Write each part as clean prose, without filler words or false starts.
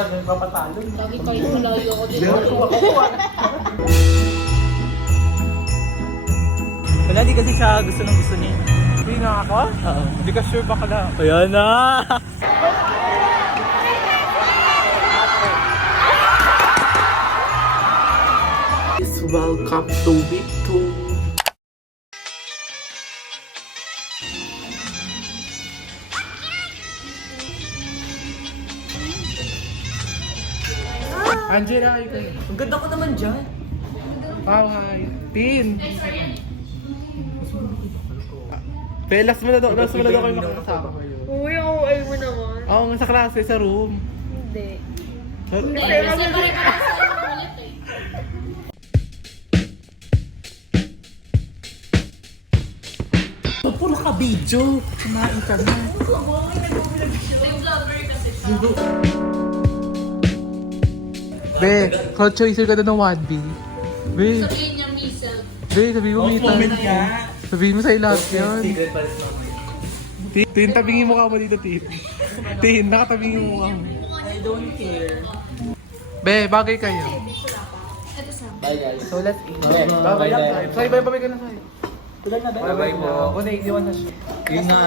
Saan nagpapatalo? Lagi kayo malayo ako dito. Meron ko ako. Wala, di kasi siya gusto niya. Hindi nga ako? Oo. Hindi ka sure baka na. Ayan na! Welcome to Victor. Angela, ikaw. Ang ganda ko naman dyan. Oh, hi. Tin. Last mo na daw kayo makakasama. Uy, ako ay mo naman. Oo, sa klase, sa room. Hindi. Hindi. Puro ka video. Kumain ka na. Be, crowd choicer ka na ng 1B. Be, Sabihin niya myself. sabihin mo Mita. Sabihin mo sa'yo lahat yan. Secret pa rin naman. Tin, tabingin mo ka mo dito, Tin. Tin, nakatabingin mo ka mo. I don't care. Be, bagay kayo. Ito sa Bye guys. So, let's eat. Okay, Babay lang bye, tayo. bye. Sorry, babay ka na sa'yo. Tuloy na ba? Babay po. Ako na, iiwan na siya. Yun na.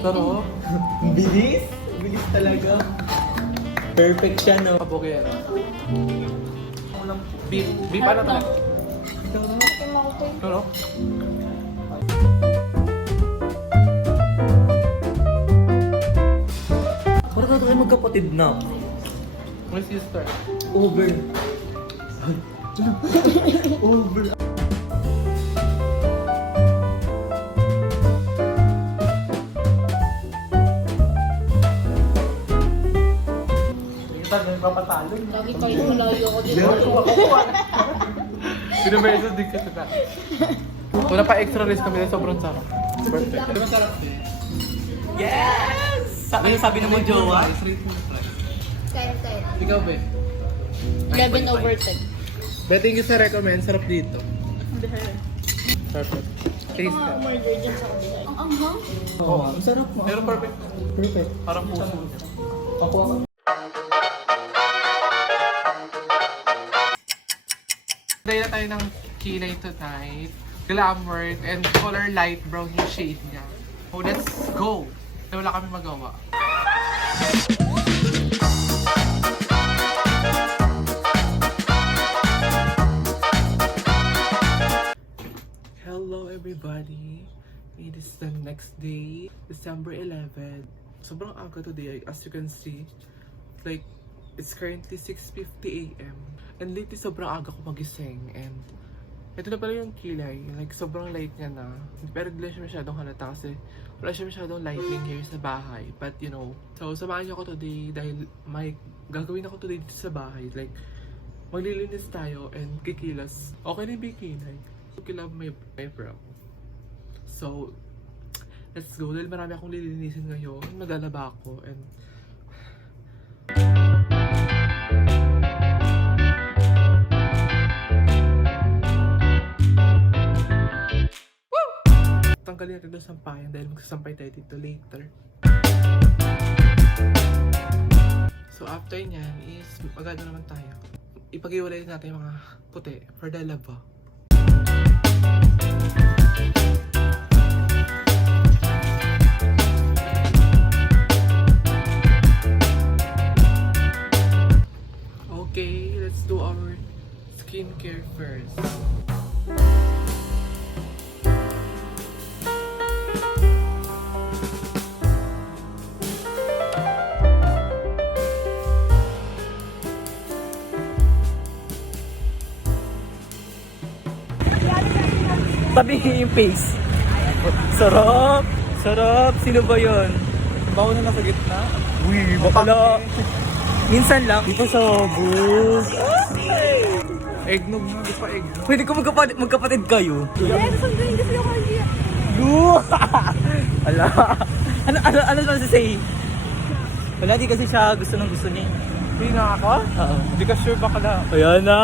Pero, Bilis? Bilis talaga. Perfect siya, no? kabukera. Beef. Beef, ano tayo? Pero, Parang tayo magkapatid na. my sister. Over. Over. Saan nagpapatalo? Lagi kayo malayo ako dito. Meron ko ako. Pinabeso din kasi na. Wala pa extra risk kami na sobrang sarap. Perfect. Di ba sarap din? Yes! Ano sabi mo, jowa? Kaya. Ikaw, Be. 11 over 10. Be, thank you sa recommend. Sarap dito. Perfect. Taste ka. Murder dyan sa kabila. Ang anghang? Oo. Ang sarap mo. Pero perfect. Perfect. Parang puso. Ako. Dahil na tayo ng kilay tonight. Glamour and color light brown yung shade niya. So let's go! Na wala kami magawa. Hello everybody! It is the next day, December 11. Sobrang aga today, as you can see. Like, it's currently 6:50 AM. And lately, sobrang aga ko magising. And ito na pala yung kilay. Like, sobrang light niya na. Pero hindi siya masyadong halata kasi wala siya masyadong lighting here sa bahay. But you know, so samahan niyo ako today dahil may gagawin ako today dito sa bahay. Like, maglilinis tayo and kikilas. Okay na yung bikini. Kilab may brow. So, let's go. Dahil marami akong lilinisin ngayon. Maglalaba ako and tanggalin natin yung sampayan dahil magsasampay tayo dito later. So after nyan is magano naman tayo. Ipag-iwalay natin yung mga puti for the laba. Okay, let's do our skincare first. Tabi yung face. Sarap! Sarap! Sino ba yun? Bawo na nasa gitna. Uy, bakala. Minsan lang. Dito sa bus. Eggnog na, di pa eggnog. Pwede ko magkapatid kayo. Yes, ang ganda sa'yo kanina. Ala. Ano ba say? Wala, di kasi siya gusto niya. Hindi nga ako? Oo. Hindi ka sure baka na. Ayan na!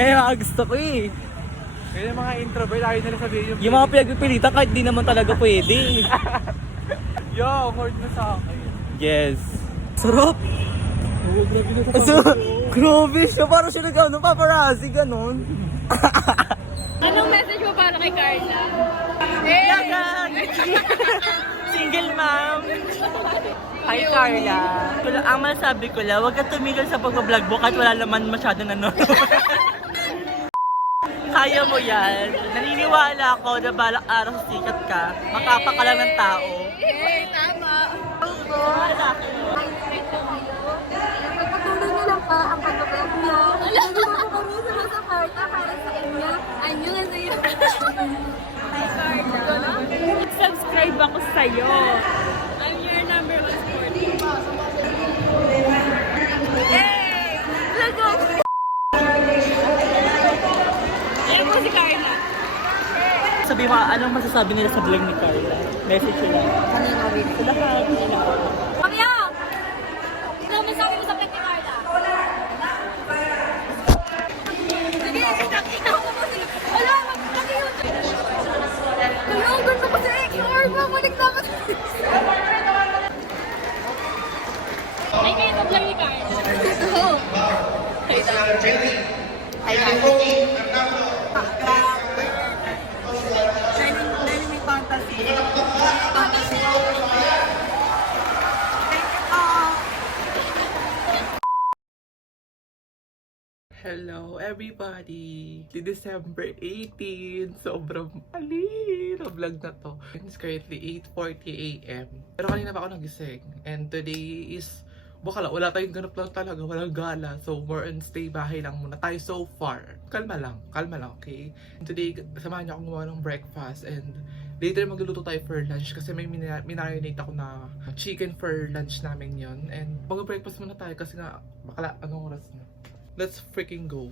Eh, gusto ko eh. Kaya yung mga introvert, ayaw nila sabihin Yung mga pinagpipilitan kahit di naman talaga pwede. Yeah, hard na sa akin. Yes. Sarap. Oo, grabe na sa So, grabe siya. Parang siya nag-ano, paparazzi, ganon. Anong message mo para kay Carla? Single mom. Hi, Carla. Ang masabi ko lang, huwag ka tumigil sa pag-vlog mo kahit wala naman masyadong nanonood. Kaya mo yan. Naniniwala ako na balak araw sikat ka, makapa ka lang ng tao. Hey, tama. Pagpatuloy niyo lang pa ang pag-vlog niyo. Lagi mo po kami sumusuporta para sa inyo. Anyo nga sa'yo. Subscribe ako sa'yo. I'm your number one supporter. Hey! Lago! Alam mo si Carla. Sabi mo, anong masasabi nila sa vlog ni Carla? Message nila. Kanina, wait. Sa lahat nila. Kamya! Ito ang masabi mo sa vlog ni Carla. Sige, nakita ko po sila. Wala, mag-YouTube. Wala, ang ganda ko sa XR. Babalik naman. Ay, kayo sa vlog ni Carla. Ito. Ay, Dynamic fantasy. Hello everybody! December 18, sobrang mali na vlog na to. It's currently 8:40 AM. Pero kanina pa ako nagising. And today is, baka wala tayong ganap lang talaga, walang gala. So more on stay bahay lang muna tayo so far. Kalma lang, okay? And today, samahan niyo akong gumawa ng breakfast and later magluluto tayo for lunch kasi may minarinate ako na chicken for lunch namin yon. And mag-breakfast muna tayo kasi nga, bakala, anong oras na? Let's freaking go.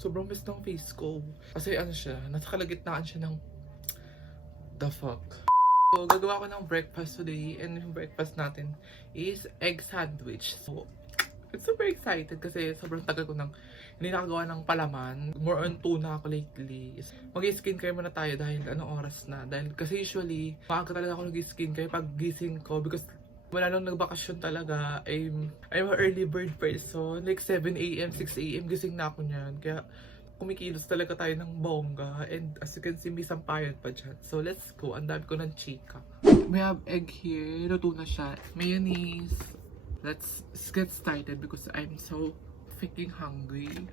Sobrang mess ng face ko. Kasi ano siya, nasa kalagitnaan siya ng the fuck. So, gagawa ko ng breakfast today and yung breakfast natin is egg sandwich. So, I'm super excited kasi sobrang tagal ko nang hindi nakagawa ng palaman. More on tuna ako lately. Mag-skincare muna tayo dahil anong oras na. Dahil kasi usually, maaga talaga ako nag-skincare pag gising ko because wala nang nagbakasyon talaga. I'm an early bird person. Like 7 AM, 6 AM gising na ako niyan. Kaya kumikilos talaga tayo ng bongga. And as you can see, may sampayan pa dyan. So let's go. Ang dami ko ng chika. We have egg here. Luto na siya. Mayonnaise. Let's get started because I'm so freaking hungry.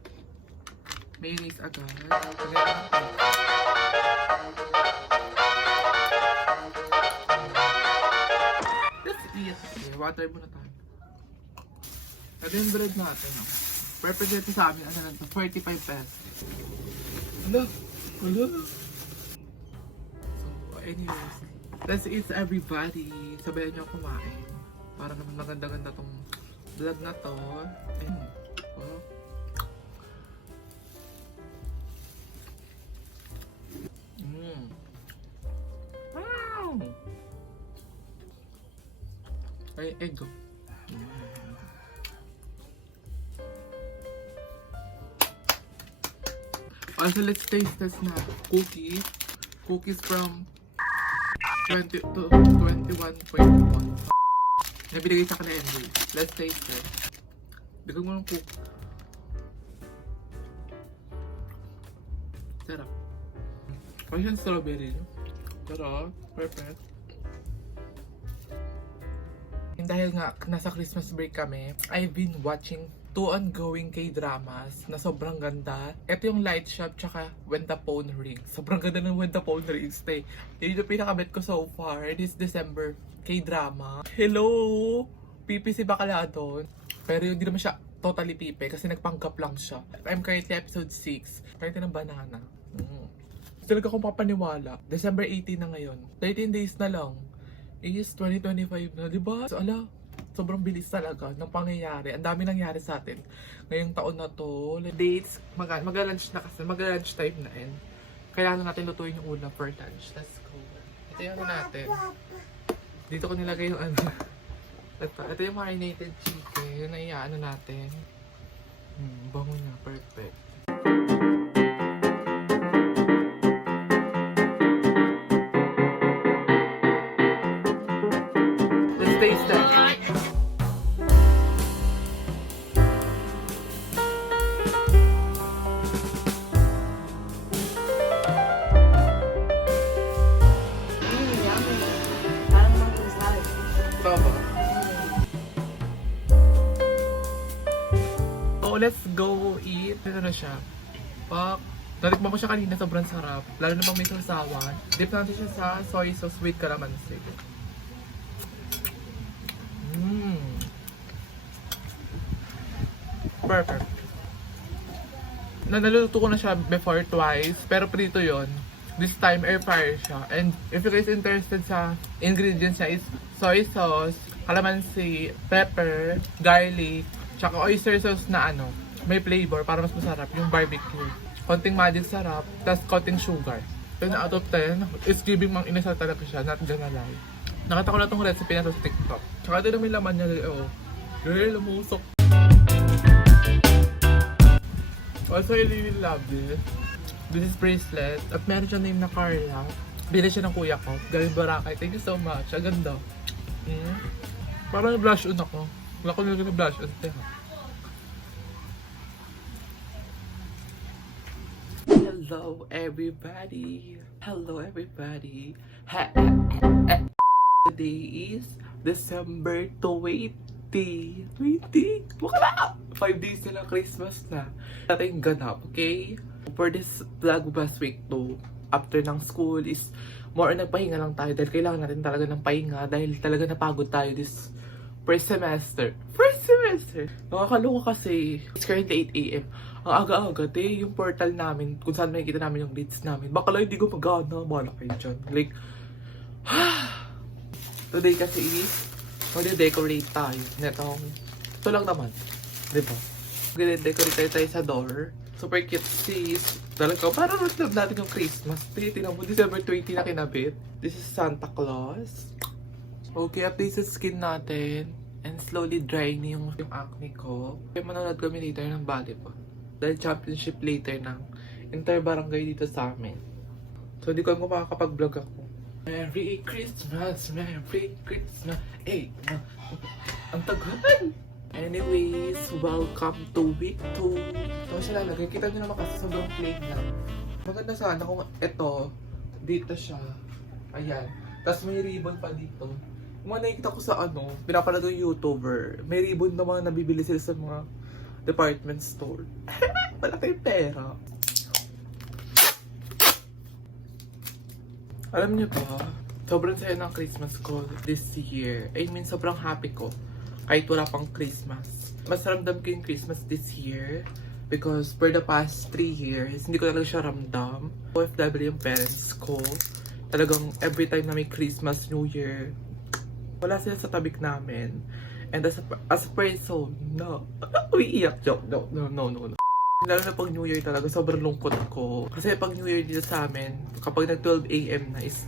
Mayonnaise agad. Yes, okay. Water muna tayo. Ito yung bread natin. No? Perfect ito sa amin. Ano lang ito? 45 pesos. Ano? So, anyways. Let's eat everybody. Sabayan niyo kumain. Para naman maganda-ganda tong vlog na to. And, oh. Wow! Ay, egg. Also, let's taste this na. Cookies from 20 to 21.1. Nabinigay sa akin na anyway. Let's taste it. Bigyan mo ng cook. Sarap. Kasi yung strawberry. Pero, perfect. Dahil nga nasa Christmas break kami, I've been watching 2 ongoing K-dramas na sobrang ganda. Ito yung Light Shop tsaka When the Phone Rings. Sobrang ganda ng When the Phone Rings. Yun yung pinakabet ko so far this December K-drama. Hello! Pipi si Bakala doon. Pero hindi naman siya totally pipi kasi nagpanggap lang siya. I'm currently episode 6. Currently ng banana. Talaga akong papaniwala. December 18 na ngayon. 13 days na lang. Is 2025 na, di ba? So, sobrang bilis talaga ng pangyayari. Ang dami nangyari sa atin ngayong taon na to. Dates, mag-lunch na kasi. Mag-lunch time na and kailangan natin lutuin yung ulam for lunch. Let's go. Ito yung ano natin. Dito ko nilagay yung ano. Ito yung marinated chicken na iaano natin. Bango niya. Perfect. Stay safe. Tama. So, let's go eat. Ito na siya. Pak. Nalikman ko siya kanina, sobrang sarap. Lalo na pag may sausawan. Dip natin siya sa soy sauce with calamansi. Perfect. Naluluto ko na siya before twice, pero prito yon. This time, air fryer siya. And if you guys interested sa ingredients niya is soy sauce, calamansi, pepper, garlic, tsaka oyster sauce na may flavor para mas masarap yung barbecue. Konting magic sarap, tas konting sugar. 10 out of 10, it's giving mang inasal talaga siya, not gonna lie. Nakita ko na tong recipe na to sa TikTok. Tsaka ito naman laman niya, girl, lumusok. Also, I really love this. This is bracelet. At meron siya name na Carla. Bili siya ng kuya ko. Galing Boracay. Thank you so much. Ang ganda. Parang blush on ako. Wala ko nilagay na blush on. Hello everybody. Hello everybody. Today is December 20. Buka na! 5 days na lang Christmas na. Ating ganap, okay? For this Vlogmas week 2, after ng school is more on nagpahinga lang tayo dahil kailangan natin talaga ng pahinga dahil talaga napagod tayo this first semester. Nakakaloka kasi it's currently 8 AM. Ang aga-aga, yung portal namin, kung saan makikita namin yung dates namin. Baka lang hindi ko mag-ana, wala kayo dyan. Like, today kasi is mag-decorate tayo. Ito lang naman. Diba? Mag-decorate tayo sa door. Super cute sis. Talaga, parang love natin yung Christmas. Tingnan mo, December 20 na kinabit. This is Santa Claus. Okay, update sa skin natin. And slowly drying na yung acne ko. Kaya manonood kami later ng volleyball. Dahil championship later ng inter-barangay dito sa amin. So, hindi ko alam kung makakapag-vlog ako. Merry Christmas! Merry Christmas! Eh, ang tagal! Anyways, welcome to week 2. Ito siya lalagay. Kita nyo naman kasi sobrang plain lang. Maganda sana kung ito, dito siya. Ayan. Tapos may ribbon pa dito. Kung mga nakikita ko sa pinapanood yung YouTuber, may ribbon na mga nabibili sila sa mga department store. Malaki yung pera. Alam niyo ba, sobrang saya ng Christmas ko this year. I mean, sobrang happy ko. Kahit wala pang Christmas. Mas ramdam ko yung Christmas this year. Because for the past 3 years, hindi ko talaga siya ramdam. OFW yung parents ko. Talagang every time na may Christmas, New Year, wala sila sa tabik namin. And as a person, no. Uiiyak, joke. No. Lalo na pag New Year talaga, sobrang lungkot ko. Kasi pag New Year dito sa amin, kapag nag 12 AM na is,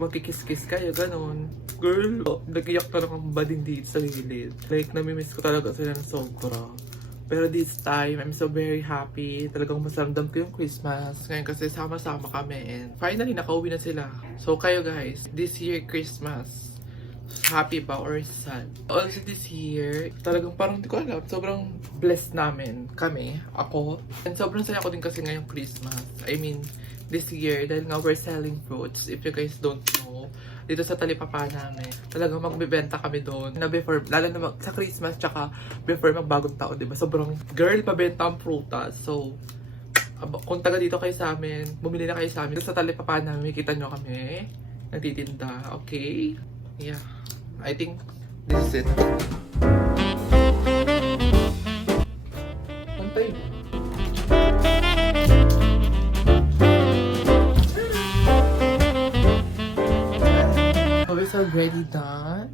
magkikis-kiss kayo, ganon. Girl, nag-iyak talaga ang bading dito sa gilid. Like, namimiss ko talaga sila ng sobra. Pero this time, I'm so very happy. Talagang masaramdam ko yung Christmas. Ngayon kasi sama-sama kami and finally, nakauwi na sila. So kayo guys, this year Christmas, happy ba or sad? Also this year, talagang parang hindi ko alam, sobrang blessed namin kami, ako. And sobrang saya ko din kasi ngayong Christmas. I mean, this year, dahil nga we're selling fruits, if you guys don't know, dito sa talipapa namin, talagang magbibenta kami doon. Na before, lalo na sa Christmas, tsaka before magbagong taon, diba? Sobrang girl, pabenta ang prutas. So, kung taga dito kayo sa amin, bumili na kayo sa amin. Dito sa talipapa namin, kita nyo kami, nagtitinda, okay? Yeah, I think this is it. Pantay mo. So it's already done.